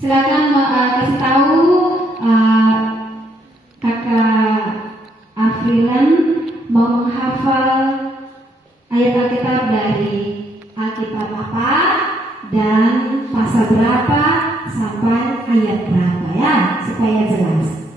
Silakan kasih tahu Kakak Afrilan mau menghafal ayat Alkitab dari Alkitab apa dan pasal berapa sampai ayat berapa ya, supaya jelas.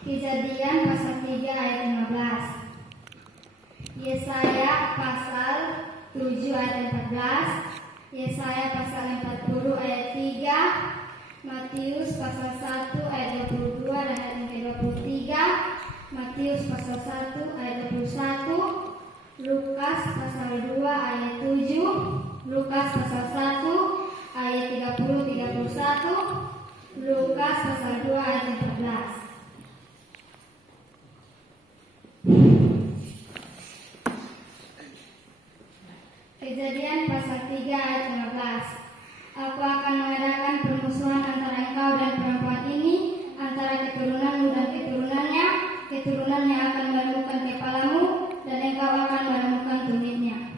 Kejadian pasal 3 ayat 15, Yesaya pasal 7 ayat 14, Yesaya pasal 40 ayat 3, Matius pasal 1 ayat 22 dan ayat 23, Matius pasal 1 ayat 21, Lukas pasal 2 ayat 7, Lukas pasal 1 ayat 30-31, Lukas pasal 2 ayat 14. Kejadian pasal 3 ayat 15, Aku akan mengadakan permusuhan antara engkau dan perempuan ini, antara keturunanmu dan keturunannya. Keturunannya akan menemukan kepalamu, dan engkau akan menemukan tumitnya.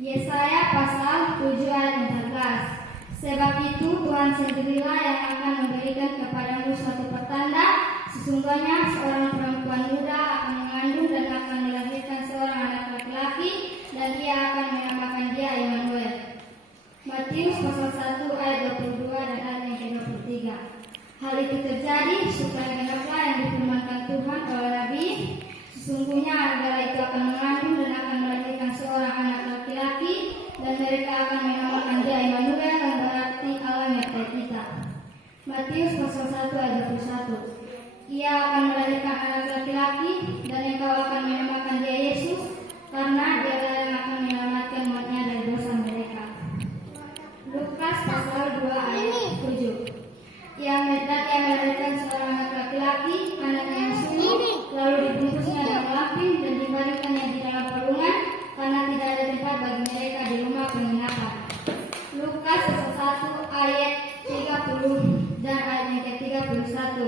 Yesaya pasal 7 ayat 14, Sebab itu Tuhan sendirilah yang akan memberikan kepadamu suatu pertanda. Sesungguhnya seorang perempuan muda akan mengandung dan akan melahirkan seorang anak laki-laki, dan ia akan menamakan dia Immanuel. Matius pasal 1 ayat 22 dan ayat 23. Hal itu terjadi supaya genaplah yang difirmankan Tuhan oleh Nabi, sesungguhnya anak darah itu akan mengandung dan akan melahirkan seorang anak laki-laki, dan mereka akan menamakan dia Immanuel, yang berarti Allah menyertai kita. Matius pasal 1 ayat 21. Ia akan melahirkan anak laki-laki, dan engkau akan menamakan dia Yesus, karena dia yang akan menyelamatkan umatnya dari dosa mereka. Lukas pasal 2 ayat 7. Ia melahirkan seorang anak laki-laki, anaknya yang sulung, lalu dibungkusnya dalam lampin dan dibaringkannya di dalam palungan, karena tidak ada tempat bagi mereka di rumah penginapan. Lukas pasal 1 ayat 30 dan ayat yang ke-31.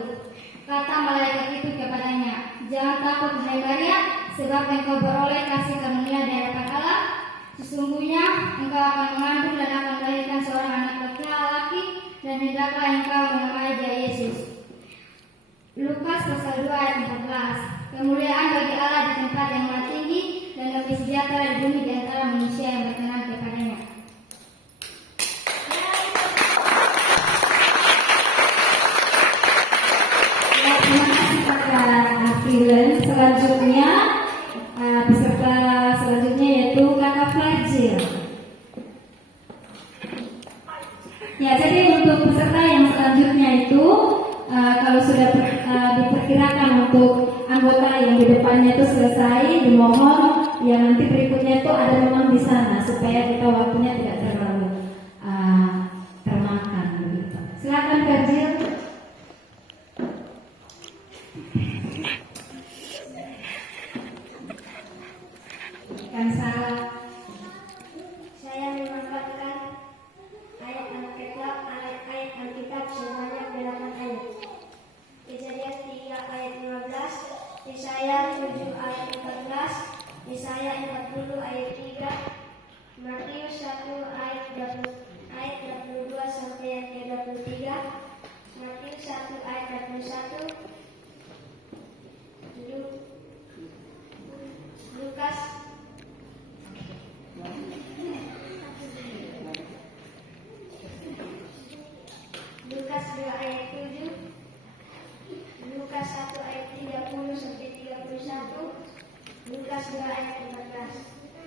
Kata malaikat itu kepadanya, Jangan takut hai Maria, sebab engkau beroleh kasih karunia di hadapan Allah. Sesungguhnya engkau akan mengandung dan akan melahirkan seorang anak laki-laki, dan hendaklah engkau menamai dia Yesus. Lukas pasal 2 ayat 14. Kemuliaan bagi Allah di tempat yang maha tinggi, dan damai sejahtera di bumi di antara manusia yang berkenan kepadanya. Selanjutnya peserta selanjutnya yaitu Kakak Fajil. Ya, jadi untuk peserta yang selanjutnya itu kalau sudah diperkirakan untuk anggota yang di depannya itu selesai, dimohon yang nanti berikutnya itu ada memang di sana supaya kita waktunya tidak terlalu termakan. Silakan Fajil. Saya memanfaatkan ayat Alkitab sebanyak 8 ayat. Kejadian 3 ayat 15, Yesaya 7 ayat 14, Yesaya 40 ayat 3, Matius 1 ayat 22 sampai yang ke-23, Matius 1 ayat 21, Lukas Lukas 2 ayat 7, Lukas 1 ayat 30 sampai 31, Lukas 2 ayat 14.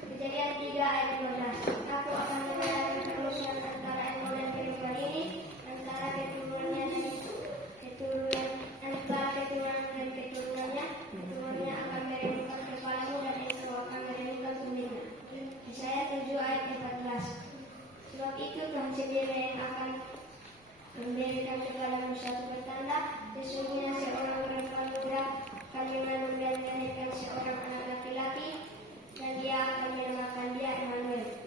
Kejadian 3 ayat 15. Aku akan mengadakan permusuhan antara engkau dan perempuan ini, antara keturunannya dan keturunannya. Keturunannya akan meremukkan kepalamu, dan engkau akan meremukkan tumitnya. Yesaya 7 ayat 14. Sebab itu Tuhan sendiri yang akan memberikan kepadamu suatu pertanda. Sesungguhnya seorang perempuan muda akan mengandung dan melahirkan seorang anak laki-laki, dan dia akan menamakan dia Immanuel.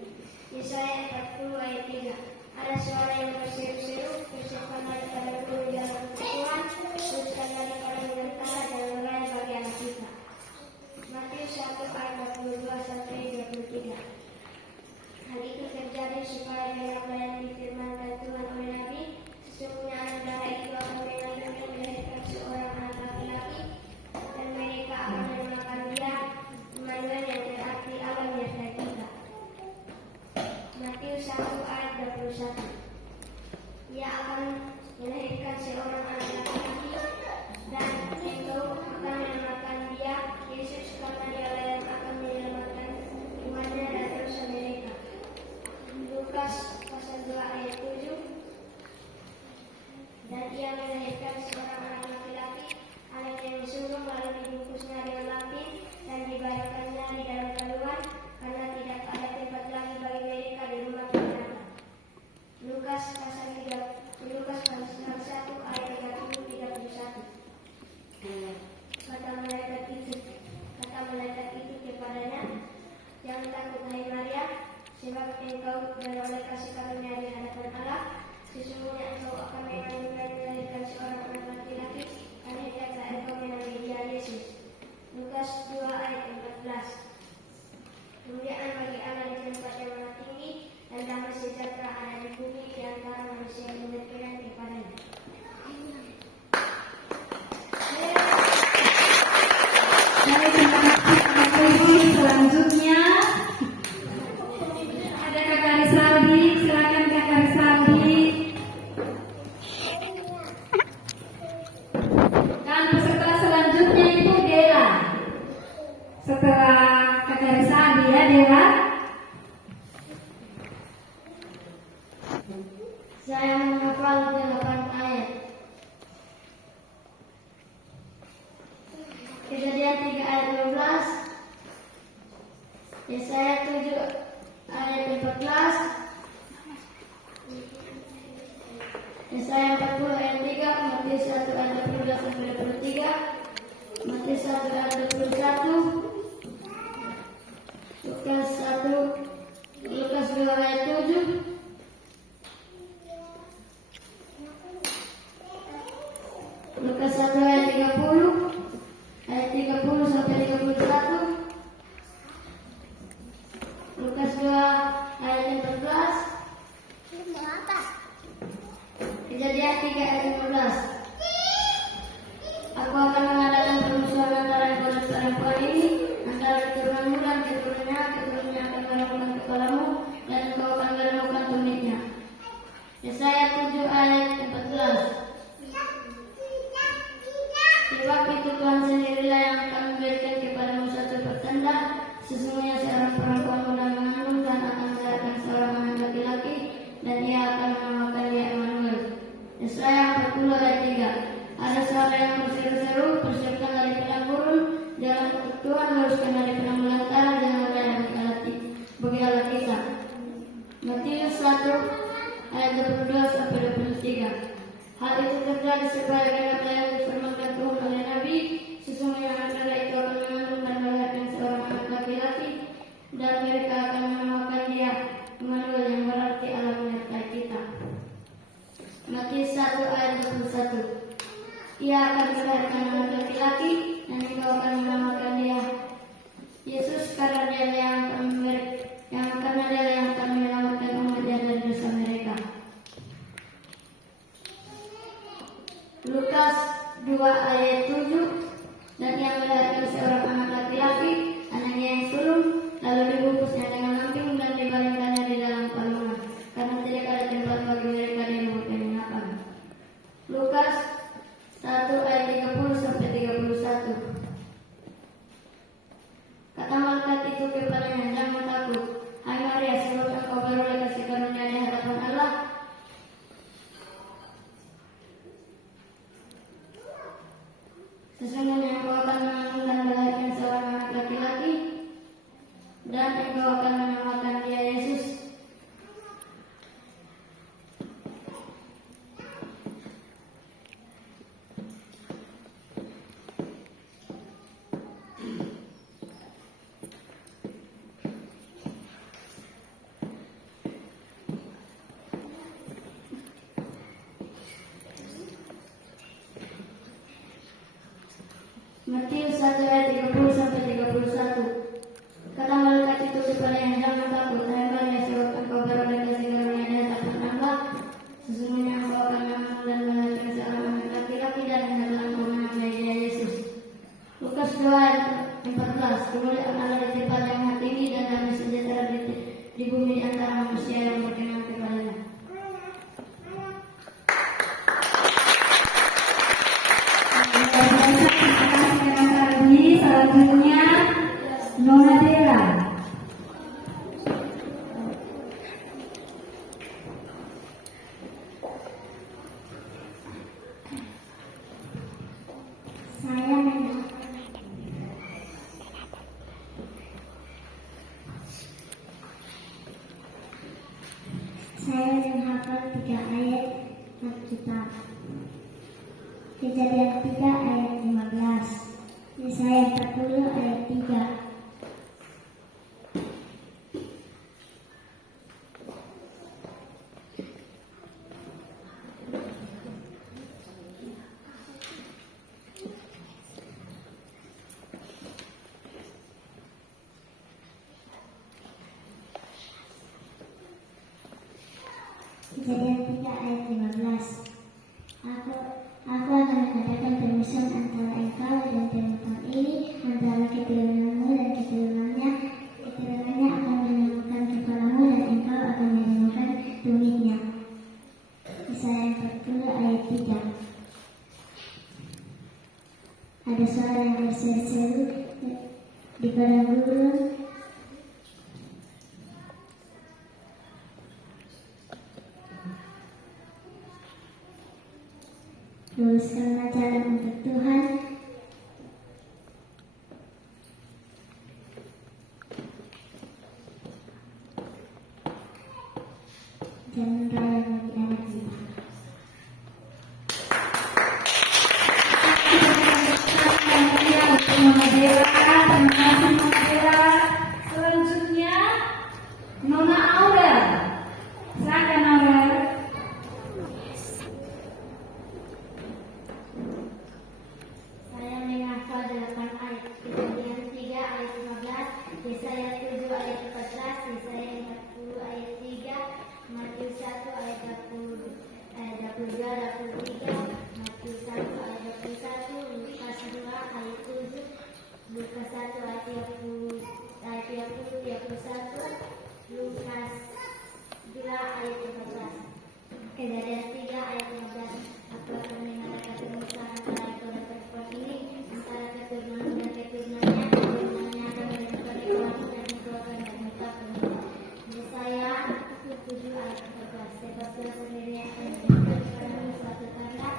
Yesaya 40 ayat 3. Ada suara yang berseru-seru, berserukanlah daripada gunung jalan Tuhan, teruskanlah daripada mentara jalan raya bagi anak kita. Matius 1 ayat 22 sampai 23. Hal itu terjadi supaya genaplah yang difirmankan Tuhan oleh Nabi, Ia akan melahirkan seorang anak laki-laki dan engkau akan menamakan dia Yesus karena dialah yang akan menyelamatkan umatnya dan dosa mereka. Lukas pasal 2 ayat 7. Dan ia melahirkan seorang anak laki-laki, anak yang sulung lalu dibungkusnya dengan lapin dan dibaringkannya di dalam kandungan karena tidak ada tempat lagi bagi mereka di rumah binatang. Lukas pasal 1 ayat 30-31. Kata malaikat itu kepadanya, jangan takut hai Maria, sebab engkau beroleh kasih karunia di hadapan Allah. Sesungguhnya engkau akan mengandung dan melahirkan seorang anak laki-laki, dan hendaklah engkau menamai dia Yesus. Lukas 2 ayat 14. Kemuliaan bagi Allah di tempat yang maha tinggi, dan damai sejahtera ada di bumi di antara manusia yang berkenan kepadanya. Baik, terima kasih. Selanjutnya ada Kakak Rizaldi. Silakan Kakak Rizaldi. Dan peserta selanjutnya itu Dela. Setelah Kakak Rizaldi ya Dela. Saya menghafal 8 ayat. Kejadian 3 ayat 12, Yesaya 7 ayat 14, Yesaya 40 ayat 3, Matius 1 ayat 22-23, Matius 1 ayat 21, Lukas 2 ayat 7, Lukas 1 ayat 30 sampai 31, Lukas 2 ayat 14, Kejadian 3 ayat 15. Aku akan mengadakan permusuhan antara engkau dan perempuan ini, antara keturunanmu dan keturunannya akan meremukkan kepalamu, dan engkau akan meremukkan tumitnya. Yesaya 7 ayat 14. Sebab itu Tuhan sendirilah yang akan memberikan kepadamu satu pertanda, sesungguhnya seorang perempuan muda mengandung dan akan melahirkan seorang anak laki-laki, dan ia akan menamakan dia Immanuel. Yesaya 40 ayat 3. Ada suara yang berseru-seru, persiapkan dari padang gurun, jalan untuk Tuhan, luruskan dari padang belantara, janganlah yang bagi Allah kita. Matius 1 ayat 22 sampai 23. Hal itu terjadi supaya genaplah yang difirmankan Tuhan oleh Nabi, sesungguhnya anak laki itu akan mengandung dan melahirkan seorang anak laki-laki, dan mereka akan menamakan dia Immanuel, yang berarti Allah menyertai kita. Matius 1 ayat 21. Ia akan melahirkan anak laki-laki, dan engkau akan menamakan dia Yesus, karena dia yang akan menyelamatkan umatnya dari dosa mereka. Lukas 2 ayat 7. Dan ia melahirkan seorang anak laki-laki, anaknya yang sulung, lalu dibungkusnya dengan lampin dan dibaringkannya di dalam palungan, karena tidak ada tempat bagi mereka di rumah penginapan. Lukas 1 ayat 30 sampai 31. Kata malaikat itu kepadanya, jangan takut, hai Maria, sebab engkau beroleh kasih karunia di hadapan Allah. Sesungguhnya engkau akan mengandung dan melahirkan seorang anak laki-laki, dan engkau akan menamakan dia Yesus. Matius 1 ayat 30 sampai 31. Kata malaikat itu kepadanya, jangan takut, hai Maria, sebab engkau beroleh kasih karunia di hadapan Allah. Sesungguhnya engkau akan mengandung dan melahirkan seorang anak laki-laki, dan hendaklah engkau menamai dia Yesus. Lukas 2 ayat 14. Kemuliaan Allah di tempat yang maha tinggi, dan damai sejahtera di bumi di antara manusia yang berkenan kepadanya. Saya menghafal 3 ayat Alkitab. Kejadian 3 ayat 15. Yesaya 40 ayat 3. Kejadian 3 ayat 15. Aku akan mengadakan permusuhan antara engkau dan tempat ini, antara keturunanmu dan keturunannya. Keturunannya akan menemukan kepalamu dan engkau akan menemukan tumitnya. Yesaya 40 ayat 3. Ada suara yang berseru-seru di padang gurun. Luruskanlah jalan untuk Tuhan. Jalan raya bagi anak kita. Terima kasih Mama Bella. Selanjutnya Nona Aura. Silakan Aura. Saya menghafal 8 ayat. Kejadian 3 ayat 15, Yesaya 7 ayat 14, Yesaya 40 ayat 3, Matius 1 ayat 22, 23, Matius 1 ayat 21, Lukas 2 ayat 7, Lukas 1 ayat 30, 31, Lukas 2 ayat 14. Kejadian 3 ayat 15. Aku akan mengadakan permusuhan antara engkau dan perempuan ini, antara keturunanmu dan keturunannya. Keturunannya akan menemukan kepalamu dan engkau akan menemukan tumitnya. Yesaya 7 ayat 14. Sebab Tuhan sendiri akan memberikan kepadamu suatu tanda.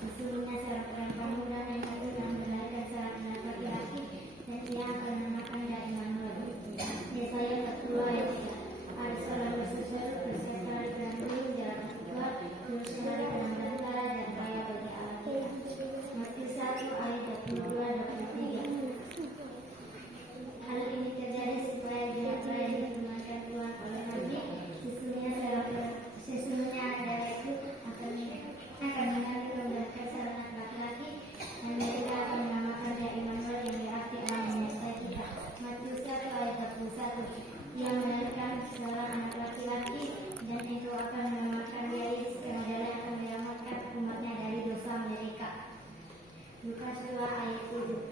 Sesungguhnya seorang perempuan muda yang akan melahirkan seorang anak laki-laki, dan ia akan menamakannya Immanuel. Yesaya 40 ayat 3. Ada seorang berseru-seru, bersiaplah di dalam dulu jalan Tuhan, luruskanlah di dalam antara dan raya bagi Allah kita. Matius 1 ayat 22-23. Hal ini terjadi supaya jiwa-jiwa yang difirmankan Tuhan oleh Nabi, sesungguhnya adalah itu akan mengandung dan seorang laki-laki, dan mereka akan menamakan dia Immanuel, yang berarti Allah menyertai kita. Matius 1 ayat 21. Ia melahirkan seorang anak laki-laki, dan engkau akan menamakan dia Yesus, karena dia akan menyelamatkan umatnya dari dosa mereka. Lukas 2 ayat 7.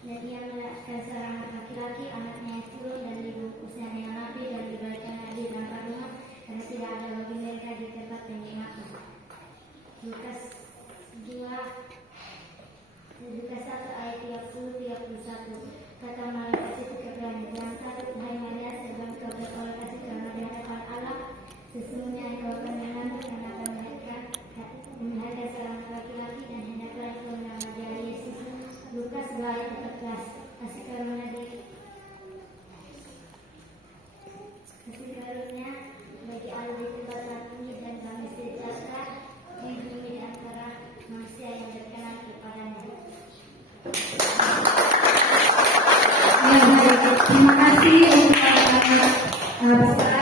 Dan ia melahirkan seorang anak laki-laki, anaknya Yesus, dan dibungkusnya dengan api dan diberikannya di dalam rumah, karena tidak ada bagi mereka di tempat penginapan. Lukas 1 ayat 30-31. Kata malaikat itu kepadanya, jangan takut hai Maria, sebab engkau beroleh kasih karena di hadapan Allah. Sesungguhnya engkau akan mengandung dan akan melahirkan seorang laki-laki, dan hendaklah engkau menamai dia Yesus. Lukas 2 ayat 14. Kasih karunia bagi Allah di tempat saat ini, dan kami sejahtera di bumi di antara manusia yang berkenan kepadanya. Terima kasih untuk